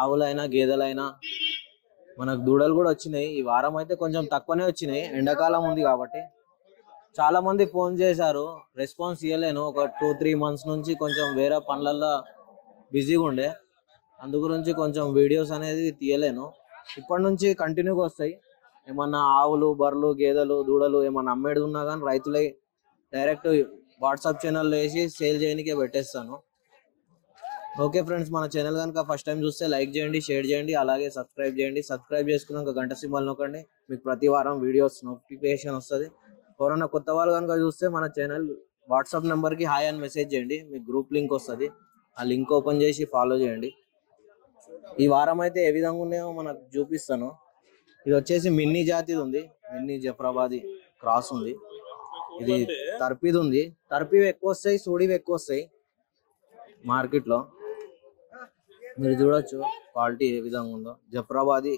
ఆవులైనా గేదెలైనా మనకు దూడలు కూడా వచ్చినాయి. ఈ వారం అయితే కొంచెం తక్కువనే వచ్చినాయి, ఎండాకాలం ఉంది కాబట్టి. చాలా మంది ఫోన్ చేశారు, రెస్పాన్స్ ఇవ్వలేను. ఒక 2-3 మంత్స్ నుంచి కొంచెం వేరే పనులల్లో బిజీగా ఉండే, అందు గురించి కొంచెం వీడియోస్ అనేది తీయలేను. ఇప్పటి నుంచి కంటిన్యూగా వస్తాయి. ఏమన్నా ఆవులు, బర్రెలు, గేదెలు, దూడలు ఏమన్నా అమ్మేది ఉన్నా కానీ రైతులై డైరెక్ట్ వాట్సాప్ ఛానల్లో వేసి సేల్ చేయడానికే పెట్టేస్తాను. ఓకే ఫ్రెండ్స్, మన ఛానల్ కనుక ఫస్ట్ టైం చూస్తే లైక్ చేయండి, షేర్ చేయండి, అలాగే సబ్స్క్రైబ్ చేయండి. సబ్స్క్రైబ్ చేసుకున్నాక గంట సింబల్ నొక్కండి, మీకు ప్రతి వారం వీడియోస్ నోటిఫికేషన్ వస్తుంది. ఎవరైనా కొత్త వాళ్ళు కనుక చూస్తే మన ఛానల్ వాట్సాప్ నెంబర్కి హాయ్ అని మెసేజ్ చేయండి, మీకు గ్రూప్ లింక్ వస్తుంది. ఆ లింక్ ఓపెన్ చేసి ఫాలో చేయండి. ఈ వారం అయితే ఏ విధంగా ఉన్నాయో మనకు చూపిస్తాను. ఇది వచ్చేసి మిన్నీ జాతిది ఉంది, మిన్నీ జఫ్రాబాదీ క్రాస్ ఉంది. ఇది తర్పీది ఉంది. తర్పీవి ఎక్కువ వస్తాయి, సూడివి ఎక్కువ వస్తాయి మార్కెట్లో. మీరు చూడొచ్చు క్వాలిటీ ఏ విధంగా ఉందో. జఫ్రాబాదీ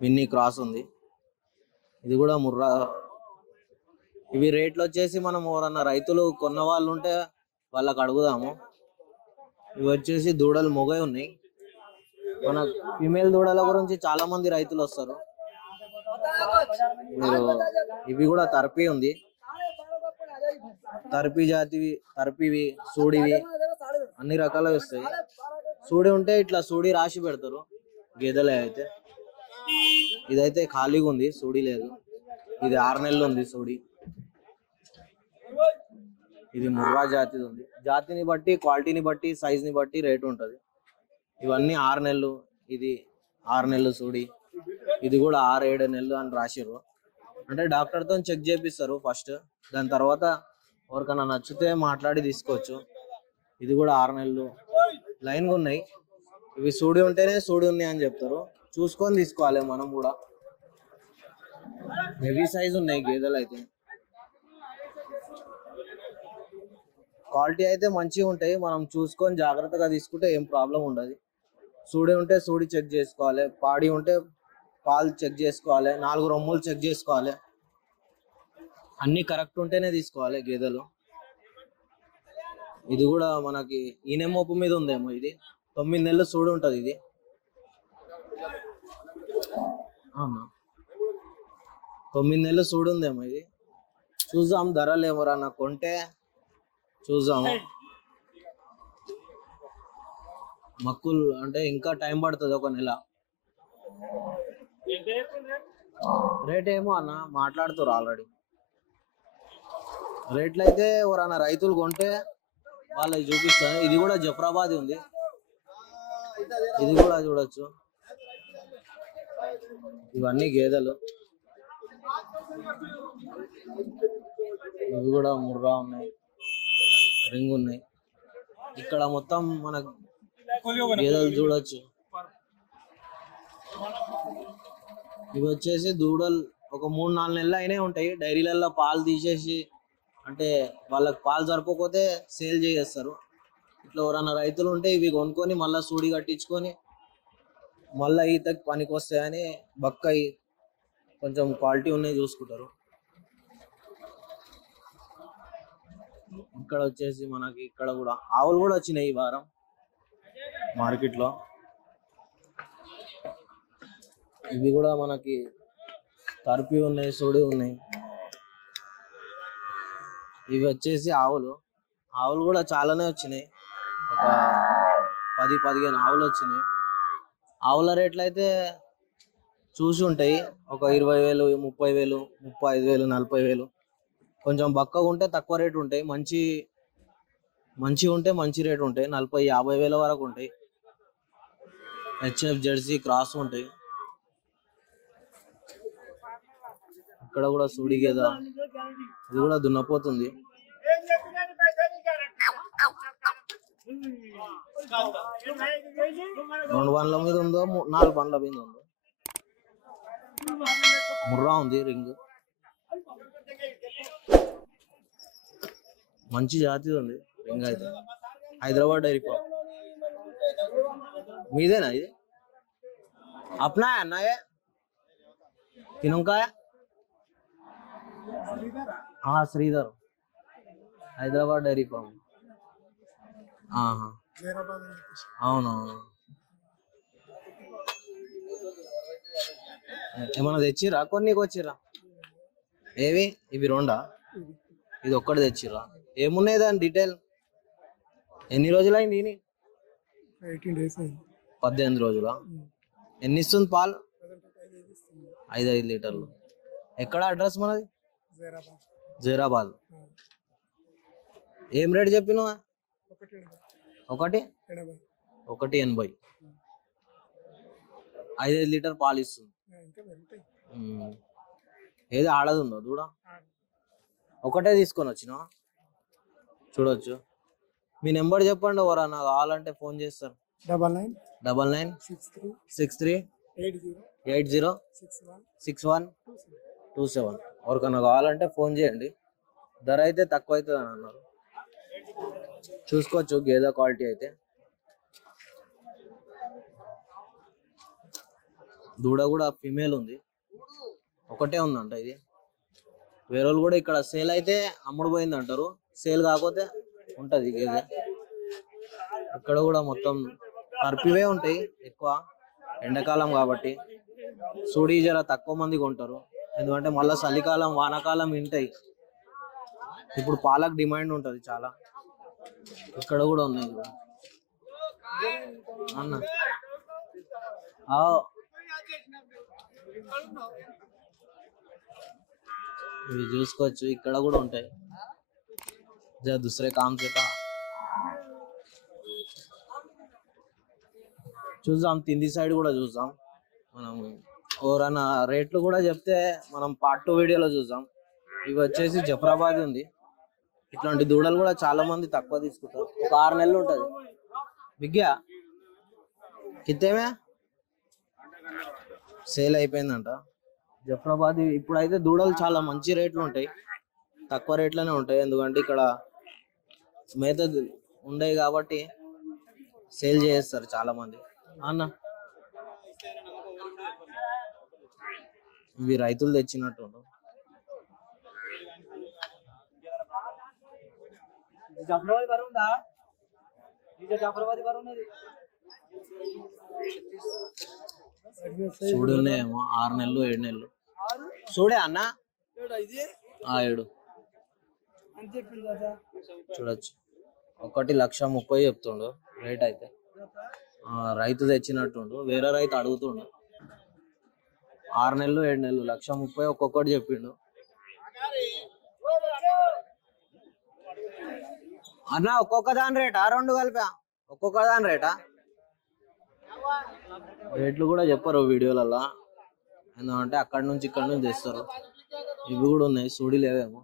మిన్నీ క్రాస్ ఉంది, ఇది కూడా ముర్రా. ఇవి రేట్లు వచ్చేసి మనం ఎవరన్నా రైతులు కొన్న వాళ్ళు ఉంటే వాళ్ళకి అడుగుదాము. ఇవి వచ్చేసి దూడలు మొగై ఉన్నాయి. మన ఫిమేల్ దూడల గురించి చాలా మంది రైతులు వస్తారు. మీరు ఇవి కూడా తర్పీ ఉంది, తర్పీ జాతివి, తర్పీవి, సూడివి అన్ని రకాలు వస్తాయి. సూడి ఉంటే ఇట్లా సూడి రాసి పెడతారు గేదెలే అయితే. ఇదైతే ఖాళీగా ఉంది, సూడి లేదు. ఇది 6 నెలలు ఉంది సూడి. ఇది ముర్రా జాతిది ఉంది. జాతిని బట్టి, క్వాలిటీని బట్టి, సైజ్ని బట్టి రేటు ఉంటుంది. ఇవన్నీ 6 నెలలు. ఇది 6 నెలలు సూడి. ఇది కూడా 6-7 నెలలు అని రాసిర్రు. అంటే డాక్టర్తో చెక్ చేపిస్తారు ఫస్ట్, దాని తర్వాత ఎవరికైనా నచ్చితే మాట్లాడి తీసుకోవచ్చు. ఇది కూడా 6 నెలలు లైన్గా ఉన్నాయి. ఇవి సూడి ఉంటేనే సూడి ఉన్నాయి అని చెప్తారు, చూసుకొని తీసుకోవాలి మనం కూడా. హెవీ సైజ్ ఉన్నాయి గేదెలు అయితే. క్వాలిటీ అయితే మంచిగా ఉంటాయి, మనం చూసుకొని జాగ్రత్తగా తీసుకుంటే ఏం ప్రాబ్లం ఉండదు. సూడి ఉంటే సూడి చెక్ చేసుకోవాలి, పాడి ఉంటే పాలు చెక్ చేసుకోవాలి, 4 రొమ్ములు చెక్ చేసుకోవాలి. అన్నీ కరెక్ట్ ఉంటేనే తీసుకోవాలి గేదెలు. ఇది కూడా మనకి ఈనె మోపు మీద ఉందేమో. ఇది 9 నెలలు సూడి ఉంటుంది. ఇది 9 నెలలు సూడి ఉందేమో. ఇది చూద్దాం, ధరలు ఎవరన్నా కొంటే చూద్దాము. మక్కులు అంటే ఇంకా టైం పడుతుంది, 1 నెల. రేట్ ఏమో అన్న మాట్లాడుతారు ఆల్రెడీ. రేట్లు అయితే ఎవరన్నా రైతులు కొంటే వాళ్ళకి చూపిస్తాను. ఇది కూడా జఫ్రాబాదీ ఉంది, ఇది కూడా చూడొచ్చు. ఇవన్నీ గేదెలు, ఇవి కూడా ముర్రా ఉన్నాయి, రింగ్ ఉన్నాయి. ఇక్కడ మొత్తం మన గేదెలు చూడొచ్చు. ఇవి వచ్చేసి దూడలు ఒక 3-4 నెలలు అయినా ఉంటాయి. డైరీలలో పాలు తీసేసి, అంటే వాళ్ళకి పాలు సరిపోతే సేల్ చేసేస్తారు. ఇట్లా ఎవరన్నా రైతులు ఉంటే ఇవి కొనుక్కొని మళ్ళీ సూడి కట్టించుకొని మళ్ళీ ఈతకి పనికి వస్తాయని బక్కయి కొంచెం క్వాలిటీ ఉన్నాయి చూసుకుంటారు. ఇక్కడ వచ్చేసి మనకి ఇక్కడ కూడా ఆవులు కూడా వచ్చినాయి ఈ వారం మార్కెట్లో. ఇవి కూడా మనకి తర్పి ఉన్నాయి, సూడి ఉన్నాయి. ఇవి వచ్చేసి ఆవులు. ఆవులు కూడా చాలానే వచ్చినాయి, ఒక 10-15 ఆవులు వచ్చినాయి. ఆవుల రేట్లు అయితే చూసి ఉంటాయి, ఒక 20,000, 30,000, 35,000, 40,000. కొంచెం బక్కగా ఉంటే తక్కువ రేటు ఉంటాయి, మంచిగా ఉంటే మంచి రేటు ఉంటాయి. 40,000-50,000 వరకు ఉంటాయి. హెచ్ఎఫ్ జెర్సీ క్రాస్ ఉంటాయి. ఇక్కడ కూడా సూడి గేద, ఇది కూడా దున్నపోతుంది. 2 బండ్ల మీద ఉందో, 4 బండ్ల మీద ఉందో. ముర్రా ఉంది, రింగ్ మంచి జాతి ఉంది. రింగ్ అయితే హైదరాబాద్ డైరీ ఫామ్. మీదేనా ఇది? अपना है ना ये? किन्हों का है? हाँ, श्रीधर, హైదరాబాద్ డైరీ ఫామ్. అవునవును. ఏమన్నా తెచ్చిరా కొన్నికి వచ్చిరా? ఏవి ఇవి రెండా? ఇది ఒక్కటి తెచ్చిరా? ఏమున్నాయి దాని డీటెయిల్? ఎన్ని రోజులైంది దీని? 18 days అయింది. 18 రోజులా? ఎన్ని ఇస్తుంది పాలు? 5 లీటర్లు. ఎక్కడ అడ్రస్ మనది? జైరాబాద్. జైరాబాద్. ఏం రేట్ చెప్పినావా? 1.80. 1.80. 5 లీటర్ పాలు ఇస్తుంది. ఇంకా వెళ్తాయి. ఏది ఆడదు ఉందో దూడ? ఒకటే తీసుకొని వచ్చినా చూడొచ్చు. మీ నెంబర్ చెప్పండి, ఎవరన్నా కావాలంటే ఫోన్ చేస్తారు. 99 63 80 61 27. ఎవరికన్నా కావాలంటే ఫోన్ చేయండి. ధర అయితే తక్కువ అవుతుంది అని అన్నారు. చూసుకోవచ్చు గేదె క్వాలిటీ అయితే. దూడ కూడా ఫీమేల్ ఉంది, ఒకటే ఉందంట ఇది. వేరే వాళ్ళు కూడా ఇక్కడ సేల్ అయితే అమ్ముడు పోయింది అంటారు, సేల్ కాకపోతే ఉంటుంది గేదె. ఇక్కడ కూడా మొత్తం కర్పివే ఉంటాయి ఎక్కువ, ఎండాకాలం కాబట్టి. సూడి జర తక్కువ మంది కొంటారు, ఎందుకంటే మళ్ళీ చలికాలం వానాకాలం వింటాయి. ఇప్పుడు పాలకు డిమాండ్ ఉంటుంది చాలా. ఇక్కడ కూడా ఉన్నాయి అన్న. ఇవి చూసుకోవచ్చు, ఇక్కడ కూడా ఉంటాయి. దుసరే కామ్ సే చూద్దాం, తిండి సైడ్ కూడా చూద్దాం మనం. ఎవరైనా రేట్లు కూడా చెప్తే మనం పార్ట్ 2 వీడియోలో చూద్దాం. ఇవి వచ్చేసి జఫరాబాద్ ఉంది. ఇట్లాంటి దూడలు కూడా చాలా మంది తక్కువ తీసుకుంటారు. ఒక 6 నెలలు ఉంటుంది. బిగ్గా కిత్తేమే సేల్ అయిపోయిందంట జఫరాబాద్. ఇప్పుడైతే దూడలు చాలా మంచి రేట్లు ఉంటాయి, తక్కువ రేట్లోనే ఉంటాయి. ఎందుకంటే ఇక్కడ మేత ఉండవు కాబట్టి సేల్ చేస్తారు చాలా మంది అన్న. ఇవి రైతులు తెచ్చినట్టు. చూడున్నాయేమో 6 నెలలు 7 నెలలు. చూడే అన్న 7 చూడొచ్చు. 1,30,000 చెప్తుండు రేట్ అయితే. రైతు తెచ్చినట్టుండు, వేరే రైతు అడుగుతుండు. 6 నెలలు 7 నెలలు 1,30,000 ఒక్కొక్కటి చెప్పిండు అన్న. ఒక్కొక్క దాని రేటా? 2 కలిపా ఒక్కొక్క దాని రేటా? రేట్లు కూడా చెప్పరు వీడియోలలో, ఎందుకంటే అక్కడి నుంచి ఇక్కడ నుంచి తెస్తారు. ఇవి కూడా ఉన్నాయి, సూడి లేవేమో.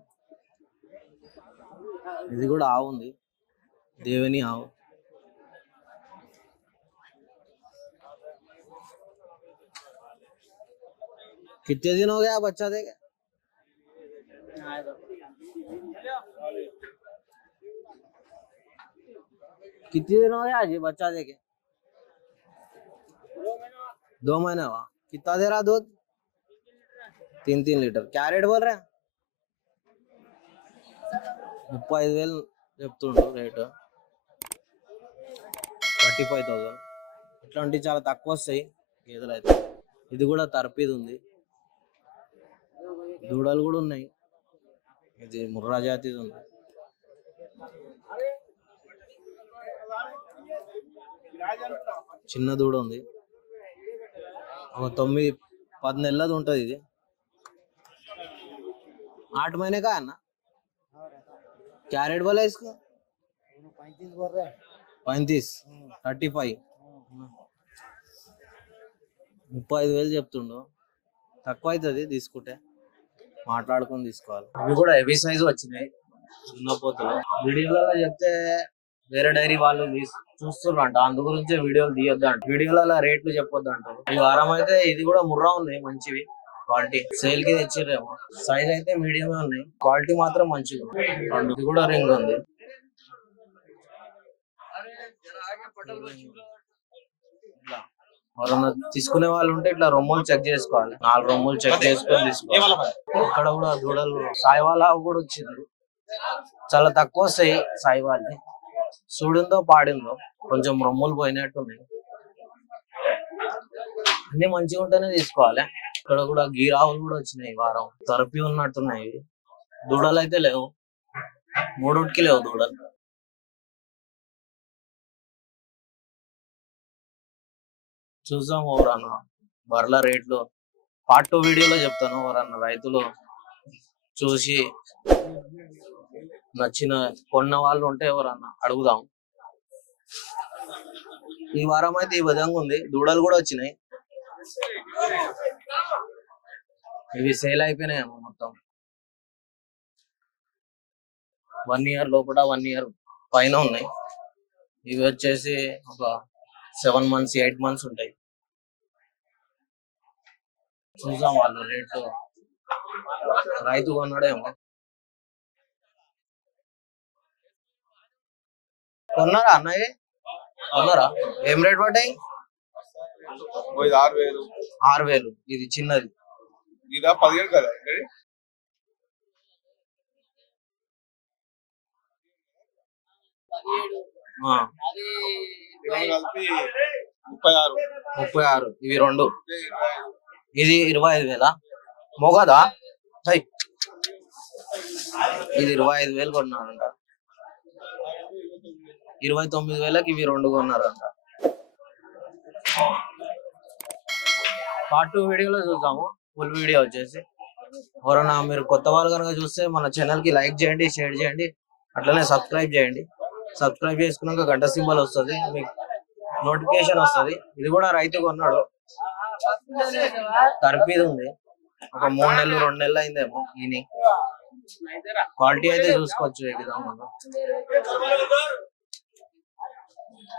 ఇది కూడా ఆవు ఉంది, దేవని ఆవు. कितने दिन हो गया बच्चा देके? कितने दिन हो गया जी बच्चा देके? 2 महीने हुआ। कितना दे रहा दूध? 3 लीटर। क्या रेट बोल रहे हैं? 35,000 చెప్తుండ్రు రేటు. 35,000. ఇట్లాంటివి చాలా తక్కువ వస్తాయి గేదెలు అయితే. ఇది కూడా తర్పీది ఉంది, దూడలు కూడా ఉన్నాయి. ఇది ముర్రా జాతిది ఉంది. చిన్న దూడ ఉంది, ఒక 9-10 నెలలది ఉంటుంది ఇది. 8 महीने का है ना? क्या रेट बोला इसको? 35 बोल रहे हैं। 35 35 35,000 చెప్తుండు. తక్కువ అవుతుంది తీసుకుంటే, మాట్లాడుకొని తీసుకోవాలి. ఇవి కూడా హెవీ సైజ్ వచ్చినాయి, చిన్న పోతులు. వీడియోలలో చెప్తే వేరే డైరీ వాళ్ళు చూస్తున్నారు, అందు గురించే వీడియోలు తీయొద్దు అంట, వీడియోలలో రేట్లు చెప్పొద్దు అంటారు. ఈ వారం అయితే ఇది కూడా ముర్రా ఉన్నాయి, మంచివి క్వాలిటీ. సేల్ కి తెచ్చిరేమో. సైజ్ అయితే మీడియమే ఉన్నాయి, క్వాలిటీ మాత్రం మంచిగా. ఇది కూడా రింగ్ ఉంది. ఎవరన్నా తీసుకునే వాళ్ళు ఉంటే ఇట్లా రొమ్ములు చెక్ చేసుకోవాలి, 4 రొమ్ములు చెక్ చేసుకొని తీసుకోవాలి. ఇక్కడ కూడా దూడలు సాయివాల్ ఆవు కూడా వచ్చింది, చాలా తక్కువ వస్తాయి సాయివాల్ని. చూడిందో పాడిందో కొంచెం రొమ్ములు పోయినట్టు ఉన్నాయి. అన్ని మంచిగా ఉంటేనే తీసుకోవాలి. ఇక్కడ కూడా గీరావులు కూడా వచ్చినాయి ఈ వారం. తరపి ఉన్నట్టున్నాయి. దూడలు అయితే లేవు, మూడుకి లేవు దూడలు. చూసాం ఎవరన్న బర్ల రేట్లు పార్ట్ 2 వీడియోలో చెప్తాను. ఎవరన్నా రైతులు చూసి నచ్చిన కొన్న వాళ్ళు ఉంటే ఎవరన్నా అడుగుదాం. ఈ వారం అయితే ఈ విధంగా ఉంది. దూడలు కూడా వచ్చినాయి. ఇవి సేల్ అయిపోయినాయేమో మొత్తం. 1 ఇయర్ లోపల 1 ఇయర్ పైన ఉన్నాయి. ఇవి వచ్చేసి ఒక 7 మంత్స్ 8 మంత్స్ ఉంటాయి. చూసాం వాళ్ళు రేట్లు. రైతు కొన్నాడేమో. కొన్నారా అన్నయ్య? కొన్నారా? ఏం రేట్ పడ్డాయి? 6,000. ఇది చిన్నది. ఇదా 15 కదా ఆ, కలిపి 36. 36. ఇవి 2. ఇది 25,000. మొగదా? హై. ఇది 25,000 కొన్నారంట. 29,000కి ఇవి 2 కొన్నారంట. పార్ట్ 2 వీడియోలో చూద్దాము. ఫుల్ వీడియో వచ్చేసి ఎవరన్నా మీరు కొత్త వాళ్ళు కనుక చూస్తే మన ఛానల్ కి లైక్ చేయండి, షేర్ చేయండి, అట్లనే సబ్స్క్రైబ్ చేయండి. సబ్స్క్రైబ్ చేసుకున్నాక గంట సింబల్ వస్తుంది, మీకు నోటిఫికేషన్ వస్తుంది. ఇది కూడా రైతు కొన్నాడు. తర్పీది ఉంది. ఒక 3 నెలలు 2 నెలలు అయిందేమో. ఈయన క్వాలిటీ అయితే చూసుకోవచ్చు. ఏ విధంగా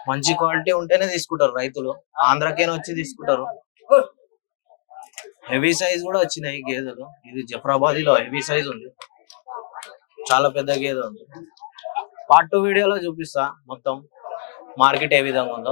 మంచి క్వాలిటీ ఉంటేనే తీసుకుంటారు రైతులు. ఆంధ్రాకేనా వచ్చి తీసుకుంటారు. హెవీ సైజ్ కూడా వచ్చినాయి గేదెలు. ఇది జఫ్రాబాదీలో హెవీ సైజ్ ఉంది. చాలా పెద్ద గేదె ఉంది. పార్ట్ 2 వీడియోలో చూపిస్తా మొత్తం మార్కెట్ ఏ విధంగా ఉందో.